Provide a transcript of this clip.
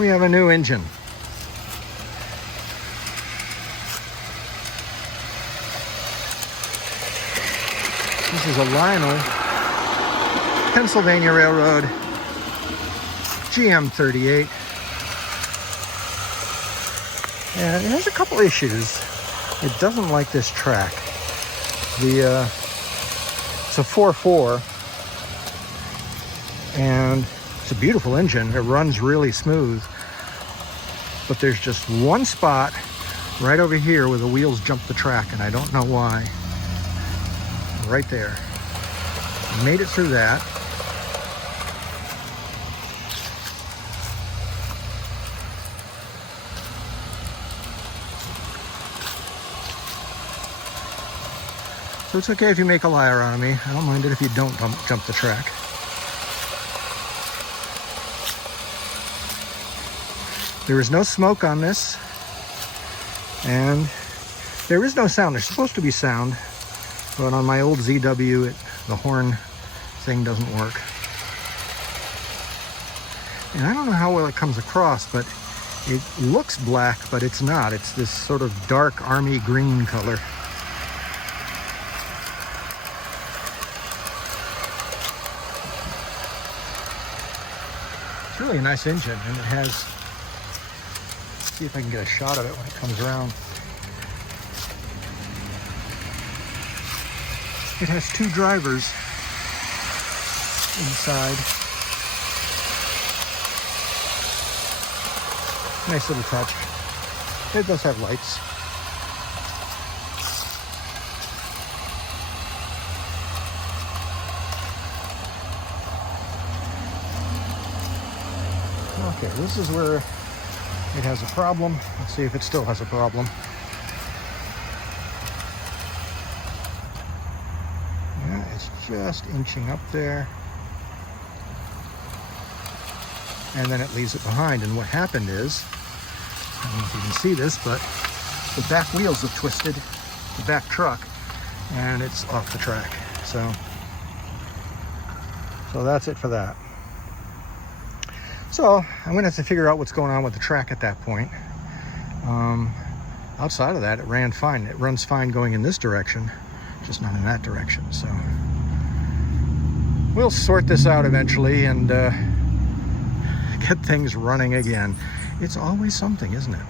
we have a new engine. This is a Lionel Pennsylvania Railroad GM38. And it has a couple issues. It doesn't like this track. It's a 4.4, and it's a beautiful engine. It runs really smooth, but there's just one spot right over here where the wheels jump the track, and I don't know why. Right there. Made it through that. So it's okay if you make a liar out of me. I don't mind it if you don't jump the track. There is no smoke on this, and there is no sound. There's supposed to be sound, but on my old ZW, the horn thing doesn't work. And I don't know how well it comes across, but it looks black, but it's not. It's this sort of dark army green color. It's really a nice engine, and it has, let's see if I can get a shot of it when it comes around. It has two drivers inside. Nice little touch. It does have lights. Okay, this is where it has a problem. Let's see if it still has a problem. Yeah, it's just inching up there. And then it leaves it behind. And what happened is, I don't know if you can see this, but the back wheels have twisted, the back truck, and it's off the track. So that's it for that. So I'm gonna have to figure out what's going on with the track at that point. Outside of that, it ran fine. It runs fine going in this direction, just not in that direction. So we'll sort this out eventually and get things running again. It's always something, isn't it?